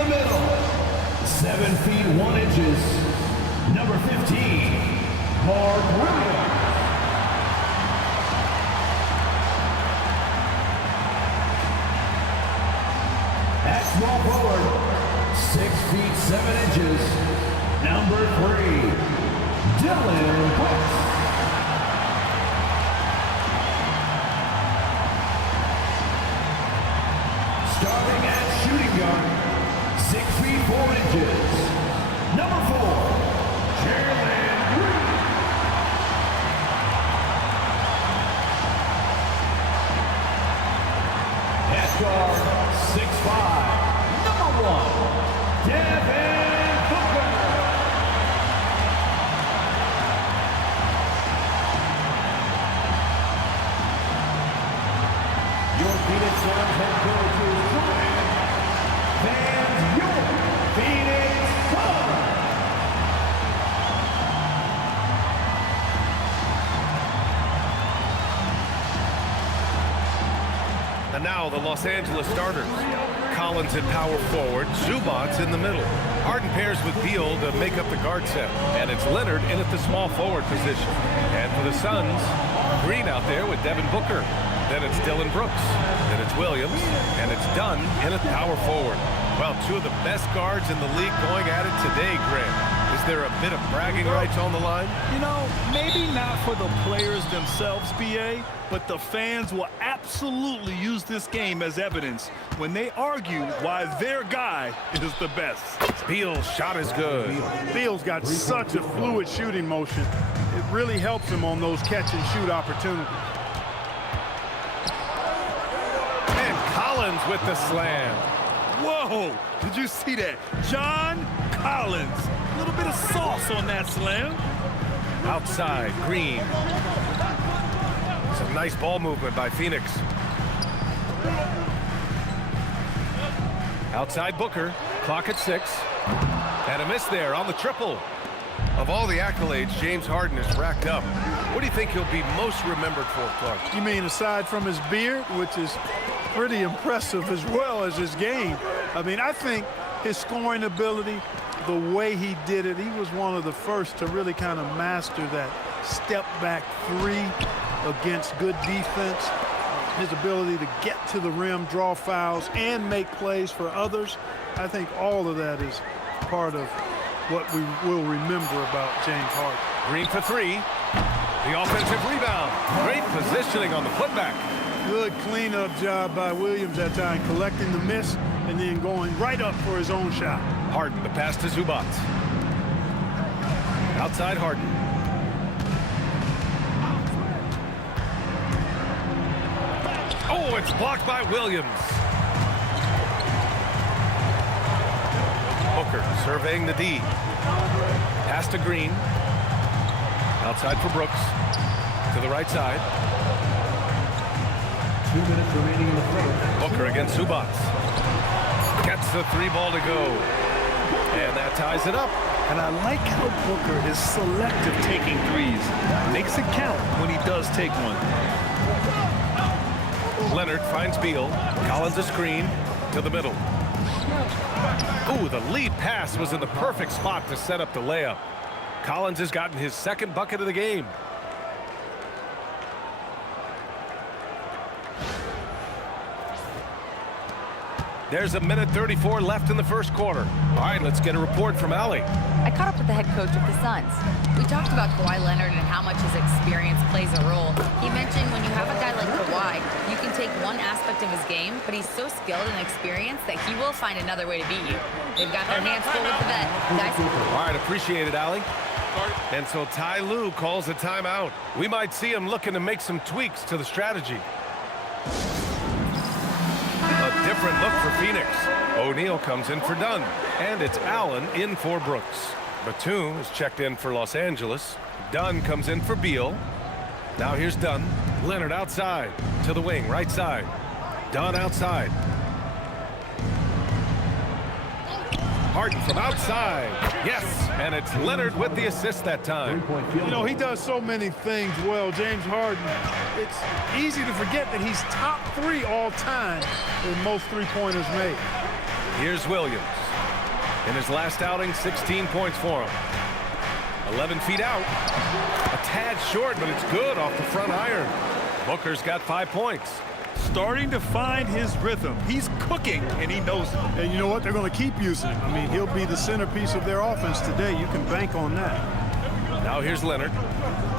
the middle. 7 feet 1 inches. Number 15, Mark Williams. At small forward, 6 feet 7 inches. Number 3, Dylan Brooks. Starting at shooting guard, 6 feet 4 inches. Number 4, Jalen Green. At guard, 6'5", number 1, Devin Booker. Your Phoenix Suns head coach is Joanne Van York, Phoenix Suns. And now the Los Angeles starters. Collins at power forward, Zubac in the middle. Harden pairs with Beal to make up the guard set. And it's Leonard in at the small forward position. And for the Suns, Green out there with Devin Booker. Then it's Dylan Brooks. Then it's Williams. And it's Dunn in at power forward. Well, two of the best guards in the league going at it today, Graham. Is there a bit of bragging rights on the line? You know, maybe not for the players themselves, BA, but the fans will absolutely use this game as evidence when they argue why their guy is the best. Beal's shot is good. Beal's got such a fluid shooting motion. It really helps him on those catch-and-shoot opportunities. And Collins with the slam. Whoa, did you see that? John Collins. A little bit of sauce on that slam. Outside, Green. Some nice ball movement by Phoenix. Outside Booker, clock at 6. And a miss there on the triple. Of all the accolades James Harden has racked up, what do you think he'll be most remembered for, Clark? You mean aside from his beard, which is pretty impressive, as well as his game? I mean, I think his scoring ability, the way he did it, he was one of the first to really kind of master that step-back three against good defense. His ability to get to the rim, draw fouls, and make plays for others. I think all of that is part of what we will remember about James Harden. Green for 3. The offensive rebound. Great positioning on the putback. Good cleanup job by Williams that time, collecting the miss and then going right up for his own shot. Harden, the pass to Zubac. Outside Harden. Oh, it's blocked by Williams. Booker surveying the D. Pass to Green. Outside for Brooks. To the right side. 2 minutes remaining in the first. Booker against Zubac. Gets the 3 ball to go. And that ties it up. And I like how Booker is selective taking threes. Makes it count when he does take one. Leonard finds Beal. Collins a screen to the middle. Ooh, the lead pass was in the perfect spot to set up the layup. Collins has gotten his second bucket of the game. There's a minute 34 left in the first quarter. All right, let's get a report from Allie. I caught up with the head coach of the Suns. We talked about Kawhi Leonard and how much his experience plays a role. He mentioned when you have a guy like Kawhi, you can take one aspect of his game, but he's so skilled and experienced that he will find another way to beat you. They've got their hands full with the vet. Guys. All right, appreciate it, Allie. And so Ty Lue calls a timeout. We might see him looking to make some tweaks to the strategy. A different look for Phoenix. O'Neal comes in for Dunn. And it's Allen in for Brooks. Batum is checked in for Los Angeles. Dunn comes in for Beal. Now here's Dunn. Leonard outside to the wing, right side. Dunn outside. Harden from outside. Yes, and it's Leonard with the assist that time. You know, he does so many things well, James Harden. It's easy to forget that he's top 3 all time with most three-pointers made. Here's Williams. In his last outing, 16 points for him. 11 feet out. A tad short, but it's good off the front iron. Booker's got 5 points. Starting to find his rhythm. He's cooking, and he knows it. And you know what? They're going to keep using him. I mean, he'll be the centerpiece of their offense today. You can bank on that. Now here's Leonard.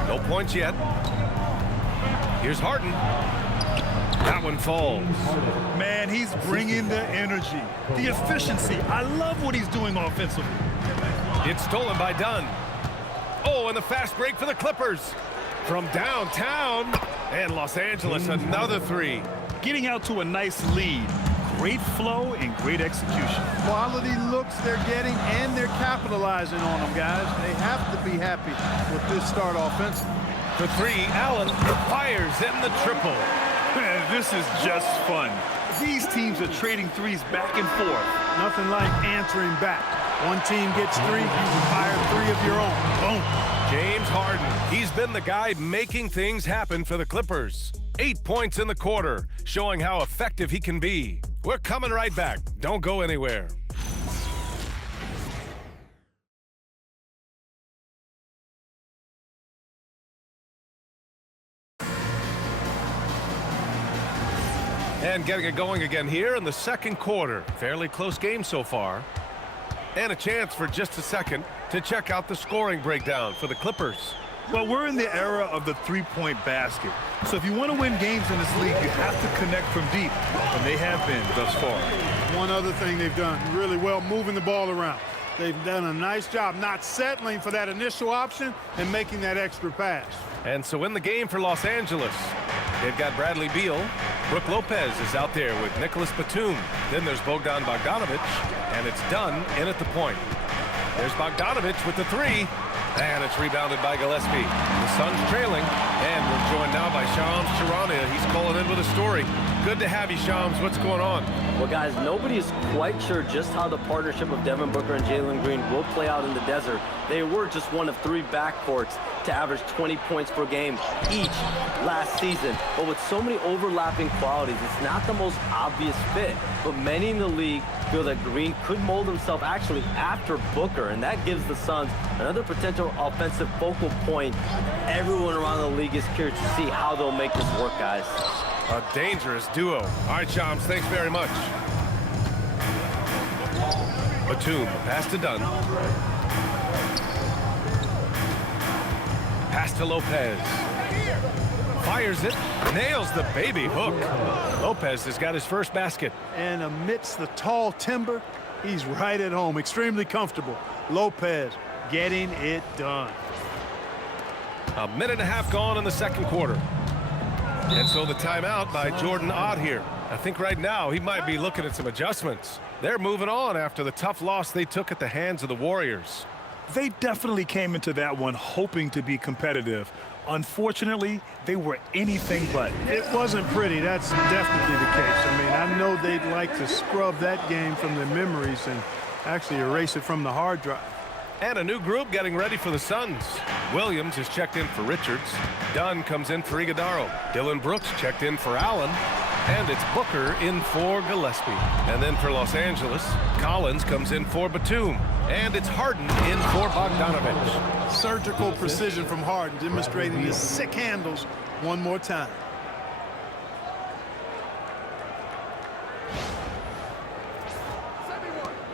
No points yet. Here's Harden. That one falls. Man, he's bringing the energy, the efficiency. I love what he's doing offensively. It's stolen by Dunn. Oh, and the fast break for the Clippers. From downtown. And Los Angeles, another three. Getting out to a nice lead. Great flow and great execution. Quality looks they're getting, and they're capitalizing on them, guys. They have to be happy with this start offensively. For three, Allen fires in the triple. Man, this is just fun. These teams are trading threes back and forth. Nothing like answering back. One team gets three, you can fire three of your own. Boom. James Harden. He's been the guy making things happen for the Clippers. 8 points in the quarter, showing how effective he can be. We're coming right back. Don't go anywhere. And getting it going again here in the second quarter. Fairly close game so far. And a chance for just a second to check out the scoring breakdown for the Clippers. Well, we're in the era of the three-point basket. So if you want to win games in this league, you have to connect from deep. And they have been thus far. One other thing they've done really well, moving the ball around. They've done a nice job not settling for that initial option and making that extra pass. And so in the game for Los Angeles, they've got Bradley Beal. Brook Lopez is out there with Nicholas Batum. Then there's Bogdan Bogdanovic, and it's Dunn in at the point. There's Bogdanovic with the three, and it's rebounded by Gillespie. The Suns trailing, and we're joined now by Shams Charania. He's calling in with a story. Good to have you, Shams. What's going on? Well, guys, nobody is quite sure just how the partnership of Devin Booker and Jalen Green will play out in the desert. They were just one of three backcourts to average 20 points per game each last season. But with so many overlapping qualities, it's not the most obvious fit. But many in the league feel that Green could mold himself actually after Booker, and that gives the Suns another potential offensive focal point. Everyone around the league is curious to see how they'll make this work, guys. A dangerous duo. All right, Shams, thanks very much. Batum, pass to Dunn. Pass to Lopez. Fires it, nails the baby hook. Lopez has got his first basket. And amidst the tall timber, he's right at home, extremely comfortable. Lopez getting it done. A minute and a half gone in the second quarter. And so the timeout by Jordan Ott here. I think right now he might be looking at some adjustments. They're moving on after the tough loss they took at the hands of the Warriors. They definitely came into that one hoping to be competitive. Unfortunately, they were anything but. It wasn't pretty. That's definitely the case. I mean, I know they'd like to scrub that game from their memories and actually erase it from the hard drive. And a new group getting ready for the Suns. Williams is checked in for Richards. Dunn comes in for Iguodaro. Dylan Brooks checked in for Allen. And it's Booker in for Gillespie. And then for Los Angeles, Collins comes in for Batum. And it's Harden in for Bogdanovic. Surgical precision from Harden, demonstrating his sick handles one more time.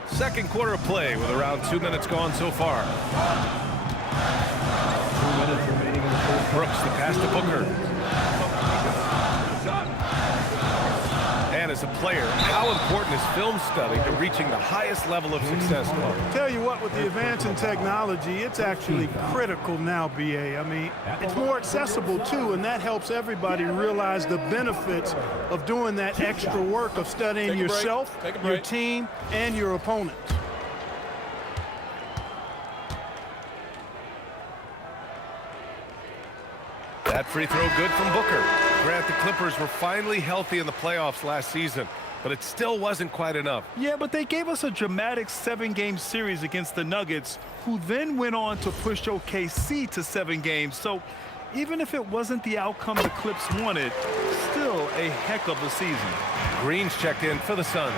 Second quarter of play with around 2 minutes gone so far. 2 minutes remaining in the first. Brooks, the pass to Booker. And as a player, how important is film study to reaching the highest level of success? Tell you what, with the advance in technology, it's actually critical now, BA. I mean, it's more accessible too, and that helps everybody realize the benefits of doing that extra work of studying yourself, your team, and your opponent. That free throw good from Booker. Grant, the Clippers were finally healthy in the playoffs last season, but it still wasn't quite enough. Yeah, but they gave us a dramatic 7-game series against the Nuggets, who then went on to push OKC to 7 games. So even if it wasn't the outcome the Clips wanted, still a heck of a season. Green's checked in for the Suns.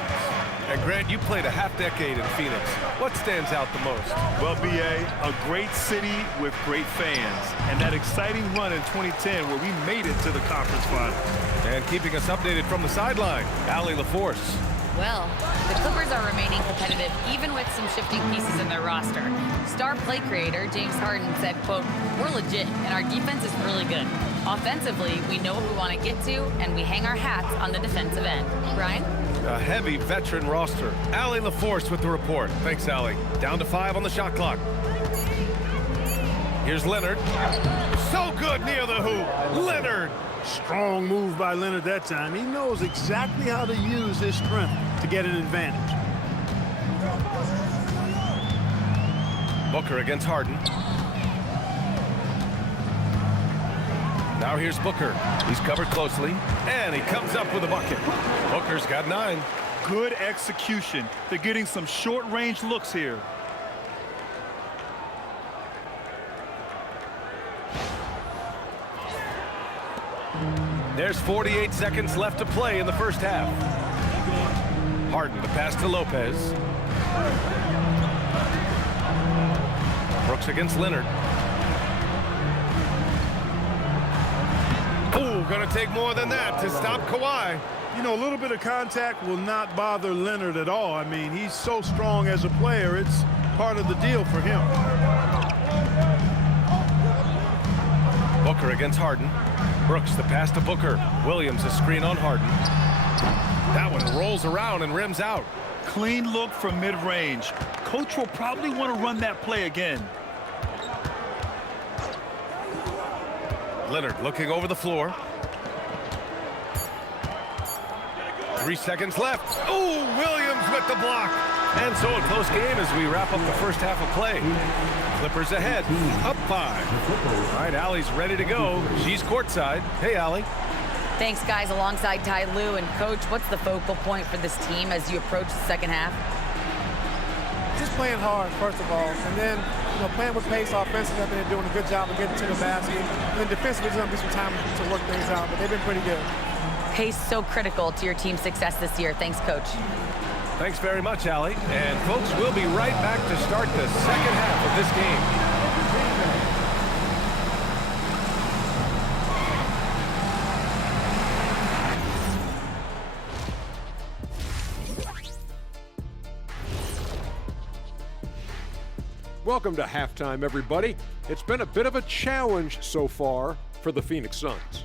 And Grant, you played a half-decade in Phoenix. What stands out the most? Well, B.A., a great city with great fans. And that exciting run in 2010 where we made it to the conference final. And keeping us updated from the sideline, Allie LaForce. Well, the Clippers are remaining competitive even with some shifting pieces in their roster. Star play creator James Harden said, quote, "We're legit and our defense is really good. Offensively, we know what we want to get to and we hang our hats on the defensive end." Brian? A heavy veteran roster. Allie LaForce with the report. Thanks, Allie. Down to 5 on the shot clock. Here's Leonard. So good near the hoop. Leonard. Strong move by Leonard that time. He knows exactly how to use his strength to get an advantage. Booker against Harden. Now here's Booker. He's covered closely, and he comes up with a bucket. Booker's got 9. Good execution. They're getting some short-range looks here. There's 48 seconds left to play in the first half. Harden, the pass to Lopez. Brooks against Leonard. Ooh, gonna take more than that to stop Kawhi. You know, a little bit of contact will not bother Leonard at all. I mean, he's so strong as a player. It's part of the deal for him. Booker against Harden. Brooks, the pass to Booker. Williams, a screen on Harden. That one rolls around and rims out. Clean look from mid-range. Coach will probably want to run that play again. Leonard looking over the floor. 3 seconds left. Ooh, Williams with the block. And so a close game as we wrap up the first half of play. Clippers ahead, up 5. All right, Allie's ready to go. She's courtside. Hey, Allie. Thanks, guys. Alongside Ty Lue and Coach, what's the focal point for this team as you approach the second half? Just playing hard, first of all, and then playing with pace offensively. I've been doing a good job of getting to the basket. And then defensively, there's going to be some time to work things out, but they've been pretty good. Pace so critical to your team's success this year. Thanks, Coach. Thanks very much, Allie. And folks, we'll be right back to start the second half of this game. Welcome to halftime, everybody. It's been a bit of a challenge so far for the Phoenix Suns.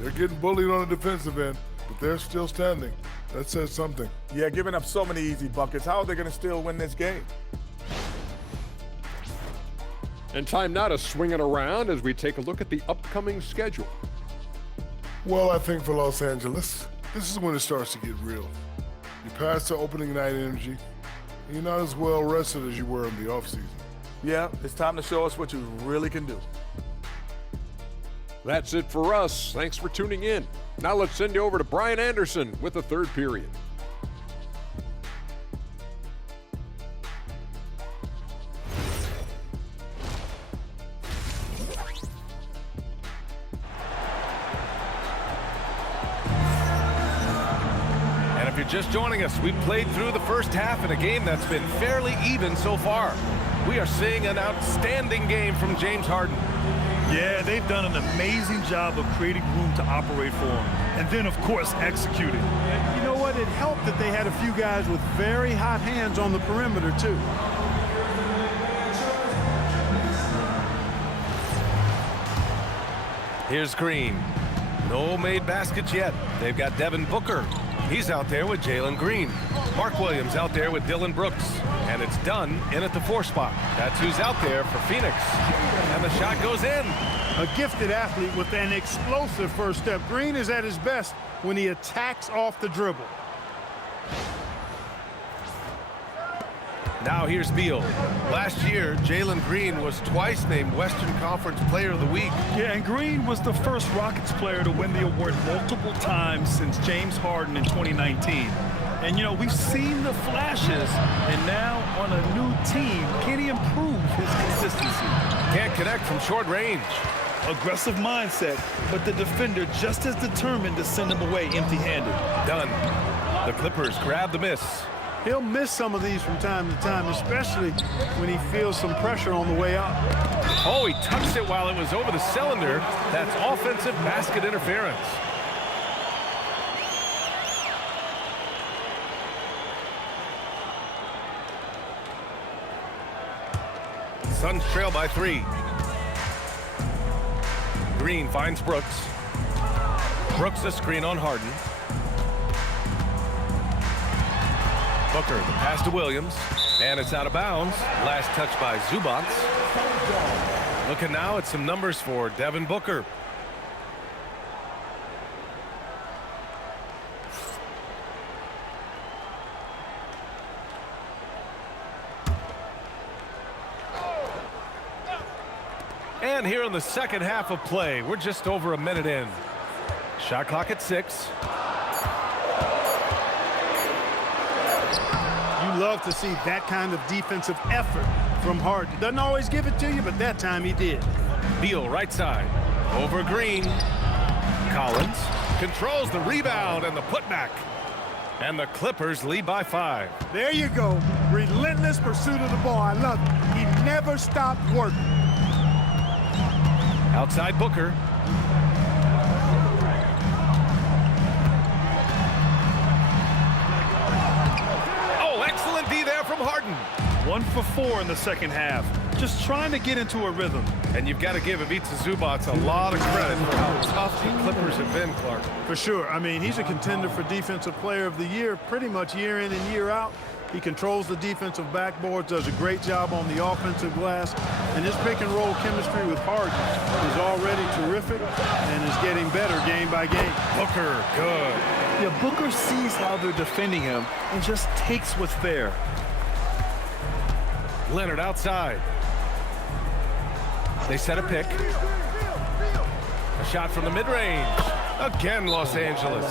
They're getting bullied on the defensive end, but they're still standing. That says something. Yeah, giving up so many easy buckets. How are they going to still win this game? And time now to swing it around as we take a look at the upcoming schedule. Well, I think for Los Angeles, this is when it starts to get real. You pass the opening night energy, and you're not as well rested as you were in the offseason. Yeah, it's time to show us what you really can do. That's it for us. Thanks for tuning in. Now let's send you over to Brian Anderson with the third period. And if you're just joining us, we've played through the first half in a game that's been fairly even so far. We are seeing an outstanding game from James Harden. Yeah, they've done an amazing job of creating room to operate for him. And then, of course, executing. You know what? It helped that they had a few guys with very hot hands on the perimeter, too. Here's Green. No made baskets yet. They've got Devin Booker. He's out there with Jalen Green. Mark Williams out there with Dillon Brooks. And it's done in at the 4 spot. That's who's out there for Phoenix. And the shot goes in. A gifted athlete with an explosive first step. Green is at his best when he attacks off the dribble. Now here's Beal. Last year, Jalen Green was twice named Western Conference Player of the Week. Yeah, and Green was the first Rockets player to win the award multiple times since James Harden in 2019. And, we've seen the flashes, and now on a new team, can he improve his consistency? Can't connect from short range. aggressive mindset, but the defender just as determined to send him away empty-handed. Dunn. The Clippers grab the miss. He'll miss some of these from time to time, especially when he feels some pressure on the way out. Oh, he touched it while it was over the cylinder. That's offensive basket interference. Suns trail by 3. Green finds Brooks. Brooks a screen on Harden. Booker, the pass to Williams, and it's out of bounds. Last touch by Zubac. Looking now at some numbers for Devin Booker. And here in the second half of play, we're just over a minute in. Shot clock at 6. You love to see that kind of defensive effort from Harden. Doesn't always give it to you, but that time he did. Beal right side. Over Green. Collins controls the rebound and the putback. And the Clippers lead by 5. There you go. Relentless pursuit of the ball. I love it. He never stopped working. Outside Booker. Oh, excellent D there from Harden. 1 for 4 in the second half. Just trying to get into a rhythm. And you've got to give Ivica Zubac a lot of credit for how tough the Clippers have been, Clark. For sure. I mean, he's a contender for Defensive Player of the Year pretty much year in and year out. He controls the defensive backboards, does a great job on the offensive glass, and his pick and roll chemistry with Harden is already terrific and is getting better game by game. Booker, good. Yeah, Booker sees how they're defending him and just takes what's there. Leonard outside. They set a pick. A shot from the mid-range. Again, Los Angeles.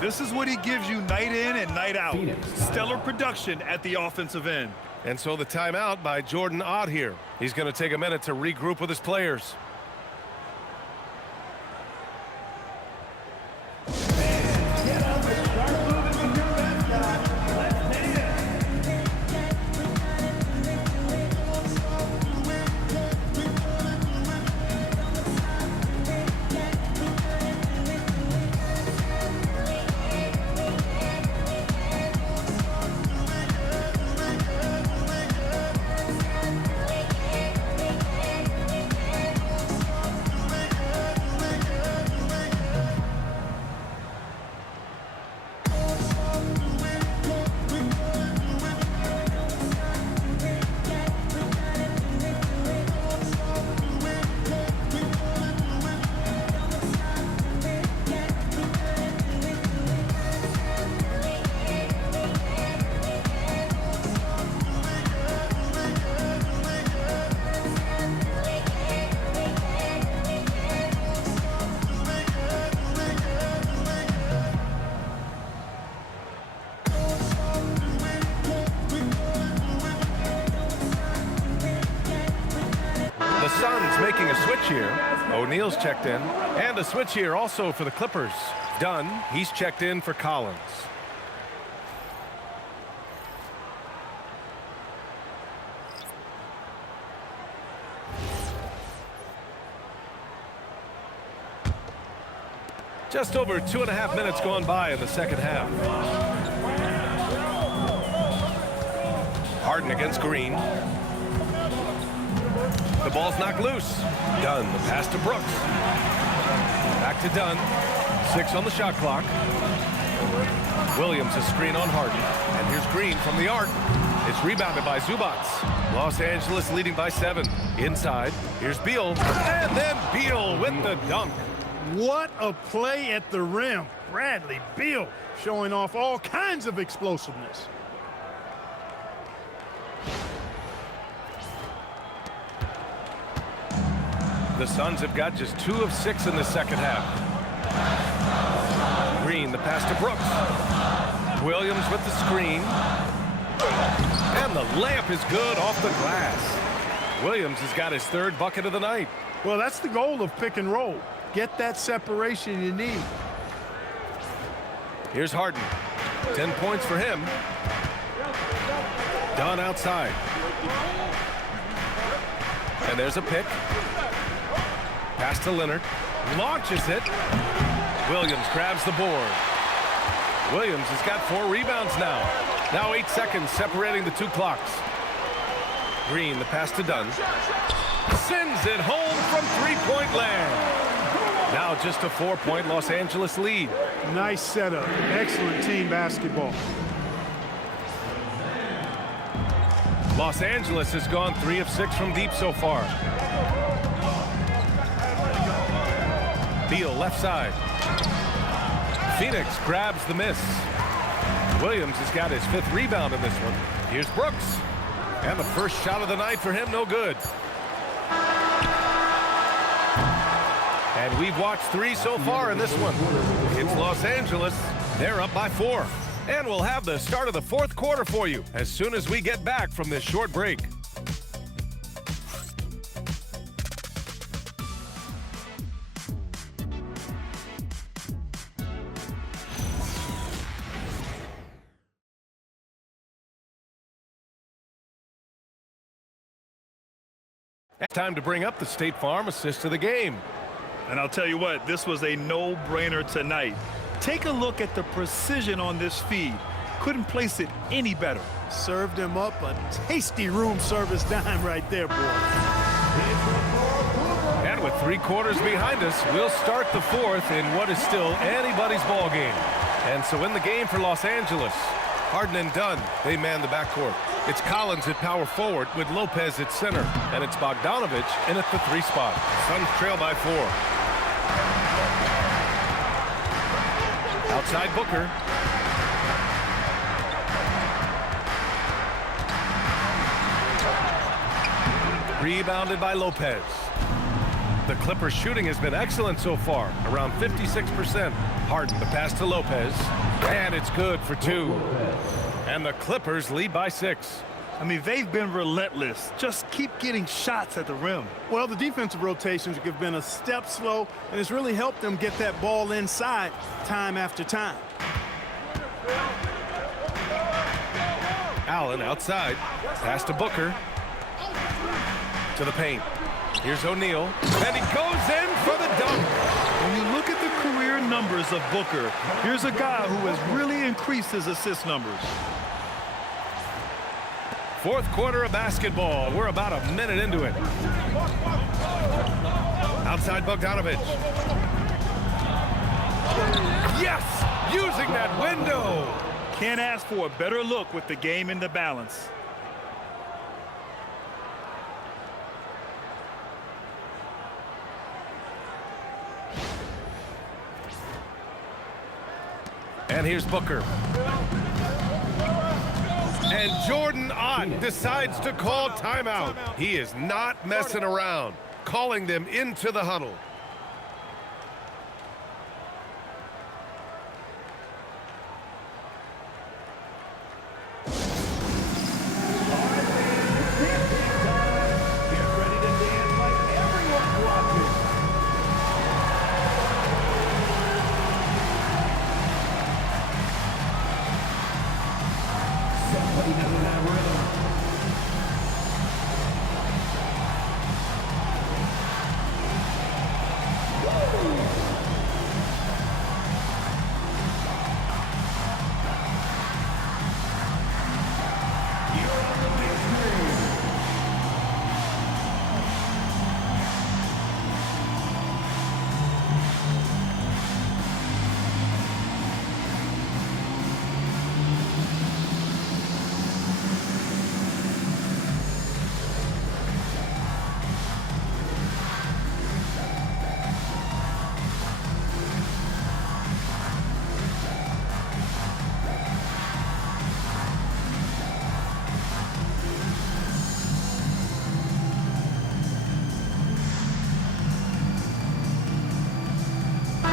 This is what he gives you night in and night out. Stellar production at the offensive end. And so the timeout by Jordan Ott here. He's going to take a minute to regroup with his players. The Suns making a switch here. O'Neal's checked in. And a switch here also for the Clippers. Dunn, he's checked in for Collins. Just over 2.5 minutes gone by in the second half. Harden against Green. The ball's knocked loose. Dunn, the pass to Brooks. Back to Dunn. 6 on the shot clock. Williams a screen on Harden. And here's Green from the arc. It's rebounded by Zubac. Los Angeles leading by 7. Inside, here's Beal. And then Beal with the dunk. What a play at the rim. Bradley Beal showing off all kinds of explosiveness. The Suns have got just 2 of 6 in the second half. Green, the pass to Brooks. Williams with the screen. And the layup is good off the glass. Williams has got his 3rd bucket of the night. Well, that's the goal of pick and roll. Get that separation you need. Here's Harden. 10 points for him. Dunn outside. And there's a pick. Pass to Leonard. Launches it. Williams grabs the board. Williams has got 4 rebounds now. Now 8 seconds separating the 2 clocks. Green, the pass to Dunn. Sends it home from 3-point land. Now just a 4-point Los Angeles lead. Nice setup. Excellent team basketball. Los Angeles has gone 3 of 6 from deep so far. Beal left side. Phoenix grabs the miss. Williams has got his 5th rebound in this one. Here's Brooks. And the first shot of the night for him, no good. And we've watched 3 so far in this one. It's Los Angeles. They're up by 4. And we'll have the start of the 4th quarter for you as soon as we get back from this short break. Time to bring up the State Farm assist of the game. And I'll tell you what, this was a no-brainer tonight. Take a look at the precision on this feed. Couldn't place it any better. Served him up a tasty room service dime right there, boy. And with 3 quarters behind us, we'll start the 4th in what is still anybody's ball game. And so in the game for Los Angeles, Harden and Dunn, they man the backcourt. It's Collins at power forward with Lopez at center. And it's Bogdanovich in at the 3 spot. Suns trail by 4. Outside Booker. Rebounded by Lopez. The Clippers shooting has been excellent so far, around 56%. Harden, the pass to Lopez. And it's good for 2. And the Clippers lead by 6. I mean, they've been relentless. Just keep getting shots at the rim. Well, the defensive rotations have been a step slow, and it's really helped them get that ball inside time after time. Allen outside. Pass to Booker. To the paint. Here's O'Neal. And he goes in for the dunk. When you look at the career numbers of Booker, here's a guy who has really increased his assist numbers. 4th quarter of basketball. We're about a minute into it. Outside Bogdanovich. Yes! Using that window! Can't ask for a better look with the game in the balance. And here's Booker. And Jordan Ott decides to call timeout. He is not messing around, calling them into the huddle.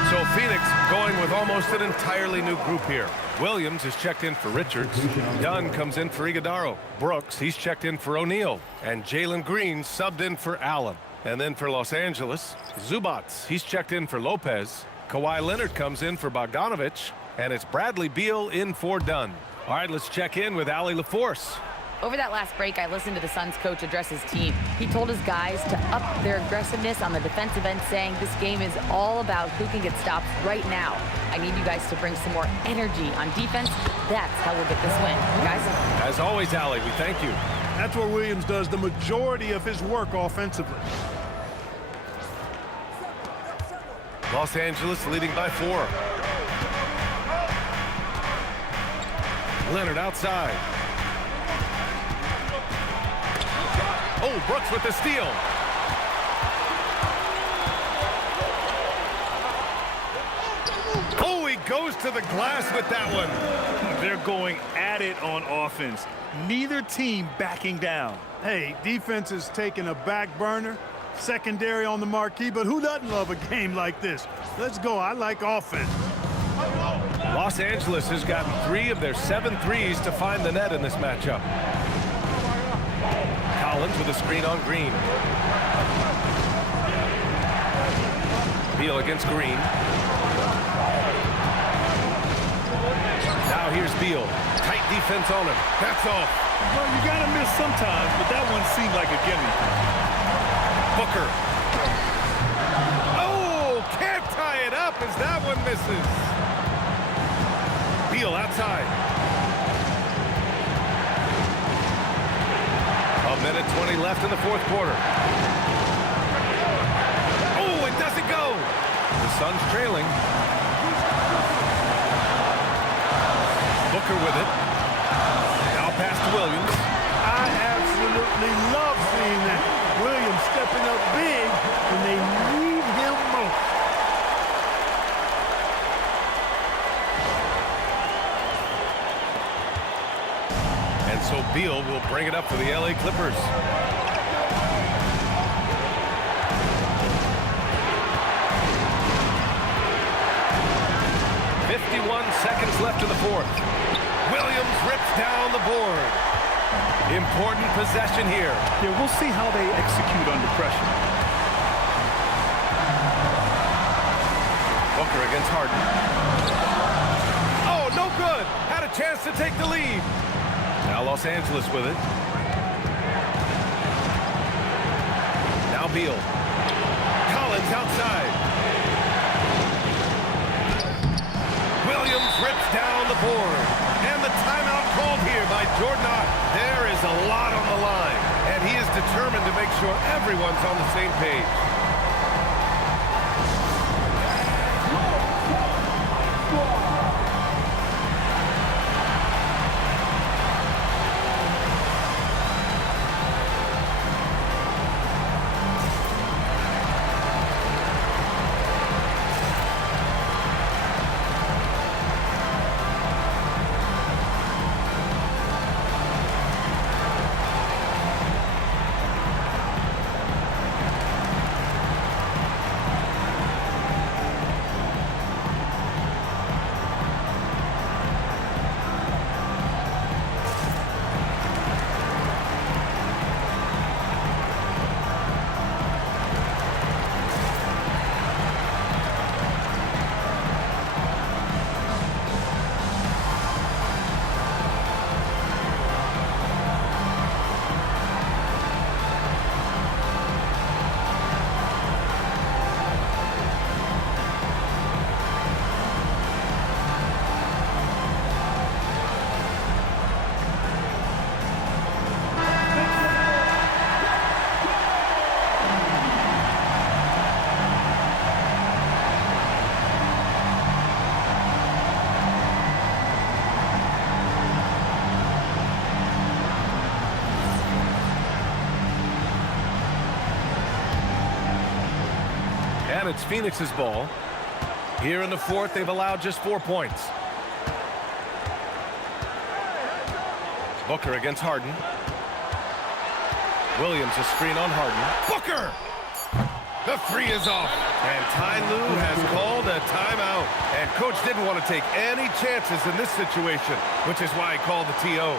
So Phoenix going with almost an entirely new group here. Williams is checked in for Richards. Dunn comes in for Iguodaro. Brooks, he's checked in for O'Neal. And Jalen Green subbed in for Allen. And then for Los Angeles, Zubac. He's checked in for Lopez. Kawhi Leonard comes in for Bogdanovich. And it's Bradley Beal in for Dunn. All right, let's check in with Allie LaForce. Over that last break, I listened to the Suns coach address his team. He told his guys to up their aggressiveness on the defensive end, saying this game is all about who can get stops right now. I need you guys to bring some more energy on defense. That's how we'll get this win. Guys? As always, Allie, we thank you. That's what Williams does the majority of his work offensively. Los Angeles leading by 4. Leonard outside. Oh, Brooks with the steal. Oh, he goes to the glass with that one. They're going at it on offense. Neither team backing down. Hey, defense is taking a back burner, secondary on the marquee, but who doesn't love a game like this? Let's go. I like offense. Los Angeles has gotten 3 of their 7 threes to find the net in this matchup. Collins with a screen on Green. Beal against Green. Now here's Beal. Tight defense on him. That's off. Well, you got to miss sometimes, but that one seemed like a gimme. Booker. Oh, can't tie it up as that one misses. Beal outside. A minute 20 left in the 4th quarter. Oh, it doesn't go. The Suns trailing. Booker with it. Now pass to Williams. I absolutely love seeing that. Williams stepping up big when they need him most. And so Beal will bring it up for the LA Clippers. Seconds left in the 4th. Williams rips down the board. Important possession here. Yeah, we'll see how they execute under pressure. Booker against Harden. Oh, no good. Had a chance to take the lead. Now Los Angeles with it. Now Beal. Collins outside. Williams rips down the board. And the timeout called here by Jordan Ott. There is a lot on the line. And he is determined to make sure everyone's on the same page. And it's Phoenix's ball. Here in the 4th, they've allowed just 4 points. Booker against Harden. Williams a screen on Harden. Booker! The 3 is off. And Ty Lue has called a timeout. And coach didn't want to take any chances in this situation, which is why he called the TO.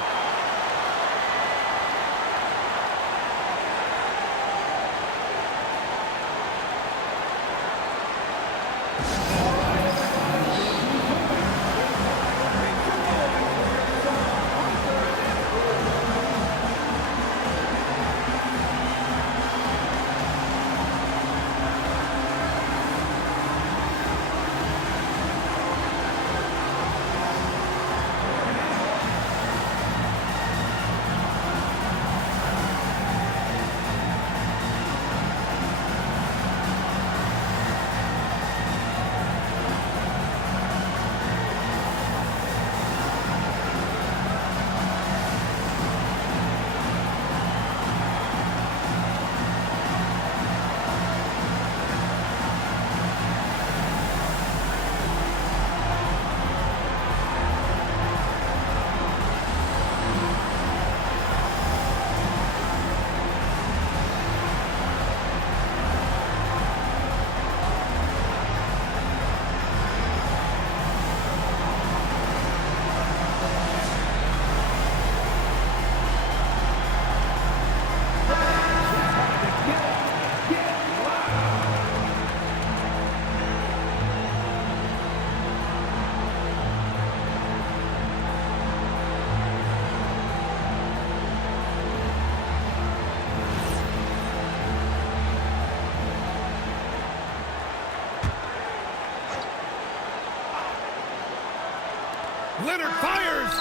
Leonard fires.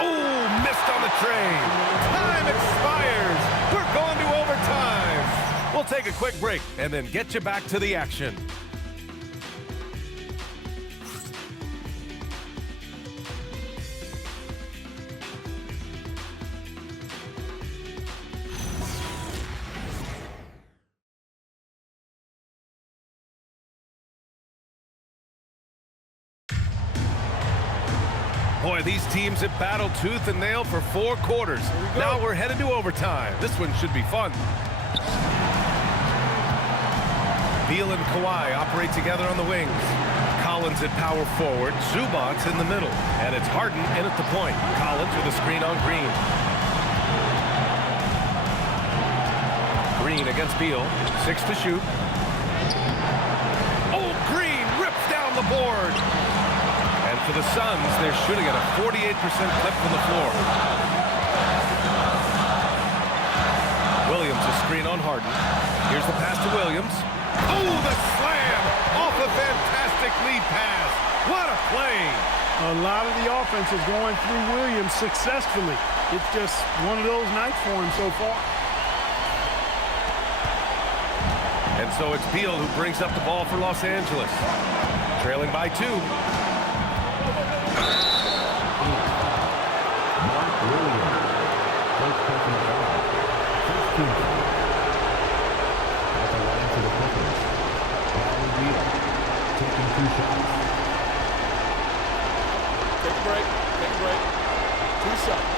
Oh, missed on the train. Time expires. We're going to overtime. We'll take a quick break and then get you back to the action. Boy, these teams have battled tooth and nail for 4 quarters. Now we're headed to overtime. This one should be fun. Beal and Kawhi operate together on the wings. Collins at power forward. Zubac's in the middle. And it's Harden in at the point. Collins with a screen on Green. Green against Beal. 6 to shoot. Oh, Green rips down the board. And for the Suns, they're shooting at a 48% clip from the floor. Williams a screen on Harden. Here's the pass to Williams. Oh, the slam off a fantastic lead pass. What a play. A lot of the offense is going through Williams successfully. It's just one of those nights for him so far. And so it's Beal who brings up the ball for Los Angeles. Trailing by 2. Take a break. Take a break. 2 shots.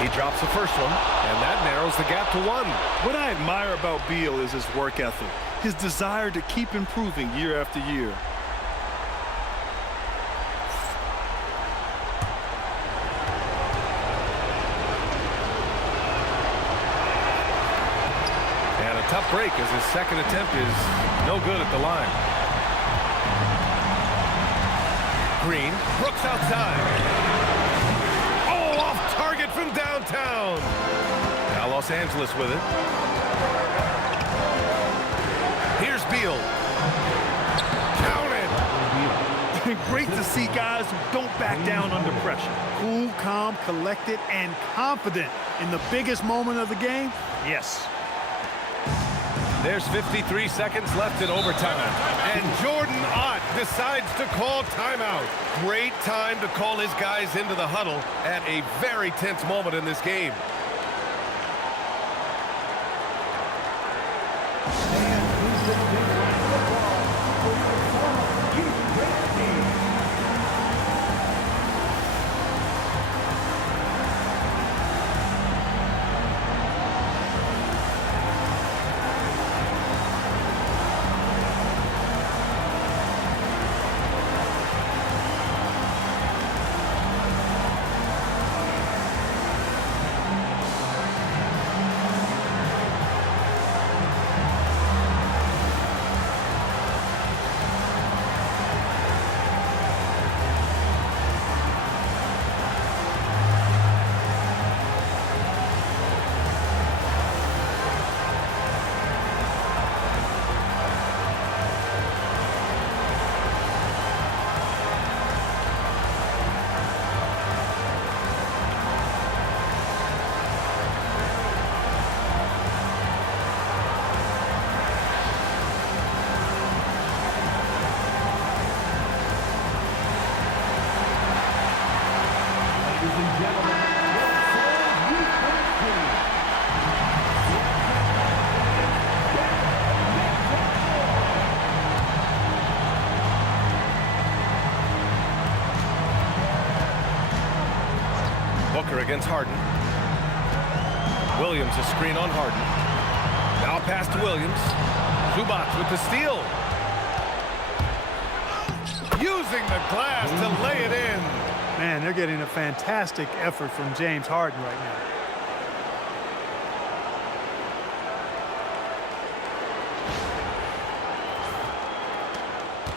He drops the first one, and that narrows the gap to 1. What I admire about Beal is his work ethic, his desire to keep improving year after year. And a tough break as his second attempt is no good at the line. Green, Brooks outside. Off target from downtown. Now Los Angeles with it. Here's Beal. Counted. Great to see guys who don't back down under pressure. Cool, calm, collected, and confident in the biggest moment of the game. Yes. There's 53 seconds left in overtime. And Jordan Ott decides to call timeout. Great time to call his guys into the huddle at a very tense moment in this game. Booker against Harden. Williams a screen on Harden. Now pass to Williams. Zubac with the steal. Using the glass to lay it in. Man, they're getting a fantastic effort from James Harden right now.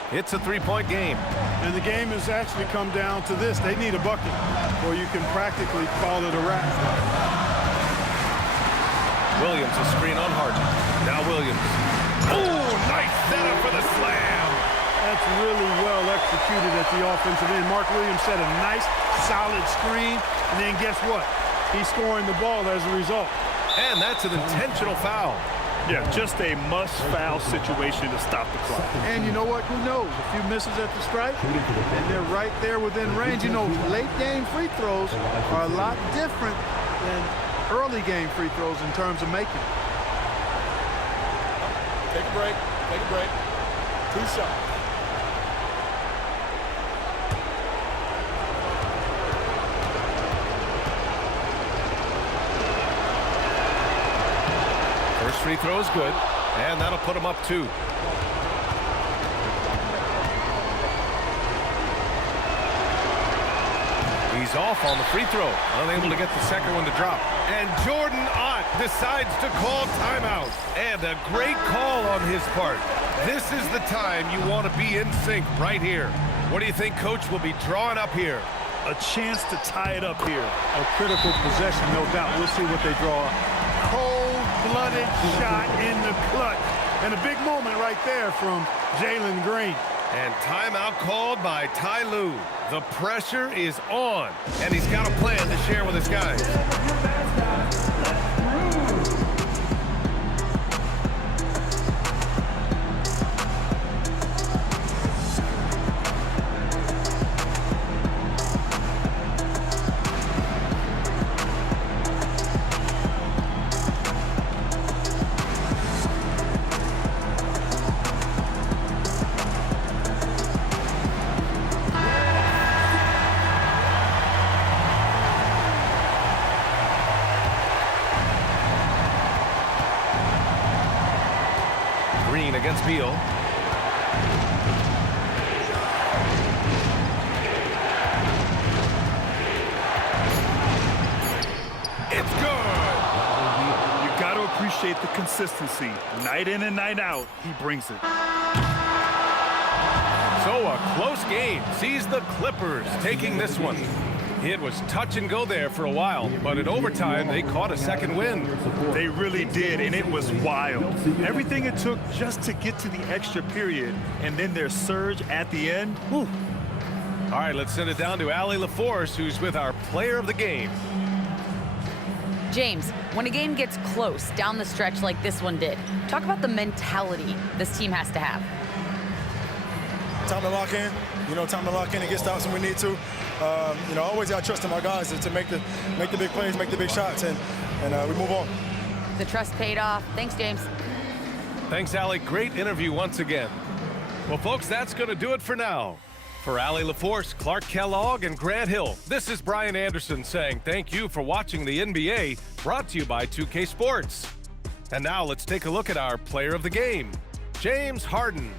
It's a 3-point game. And the game has actually come down to this. They need a bucket, or you can practically call it a wrap. Williams a screen on Harden. Now Williams. Oh, nice setup for the slam. That's really well executed at the offensive end. Mark Williams set a nice, solid screen, and then guess what? He's scoring the ball as a result. And that's an intentional foul. Yeah, just a must-foul situation to stop the clock. And you know what? Who knows? A few misses at the stripe, and they're right there within range. You know, late-game free throws are a lot different than early-game free throws in terms of making. Take a break. Take a break. 2 shots. First free throw is good, and that'll put him up 2. He's off on the free throw, unable to get the second one to drop. And Jordan Ott decides to call timeout. And a great call on his part. This is the time you want to be in sync right here. What do you think Coach will be drawing up here? A chance to tie it up here. A critical possession, no doubt. We'll see what they draw. Cold-blooded shot in the clutch. And a big moment right there from Jalen Green. And timeout called by Ty Lue. The pressure is on, and he's got a plan to share with his guys. Green against Beal. It's good. You got to appreciate the consistency. Night in and night out, he brings it. So a close game sees the Clippers taking this one. It was touch and go there for a while, but in overtime, they caught a second win. They really did, and it was wild. Everything it took just to get to the extra period, and then their surge at the end. Whew. All right, let's send it down to Allie LaForce, who's with our player of the game. James, when a game gets close down the stretch like this one did, talk about the mentality this team has to have. Time to lock in. Time to lock in and get stops when we need to. Always got to trust in our guys to make the big plays, make the big shots, and we move on. The trust paid off. Thanks, James. Thanks, Allie. Great interview once again. Well, folks, that's going to do it for now. For Allie LaForce, Clark Kellogg, and Grant Hill, this is Brian Anderson saying thank you for watching the NBA, brought to you by 2K Sports. And now let's take a look at our player of the game, James Harden.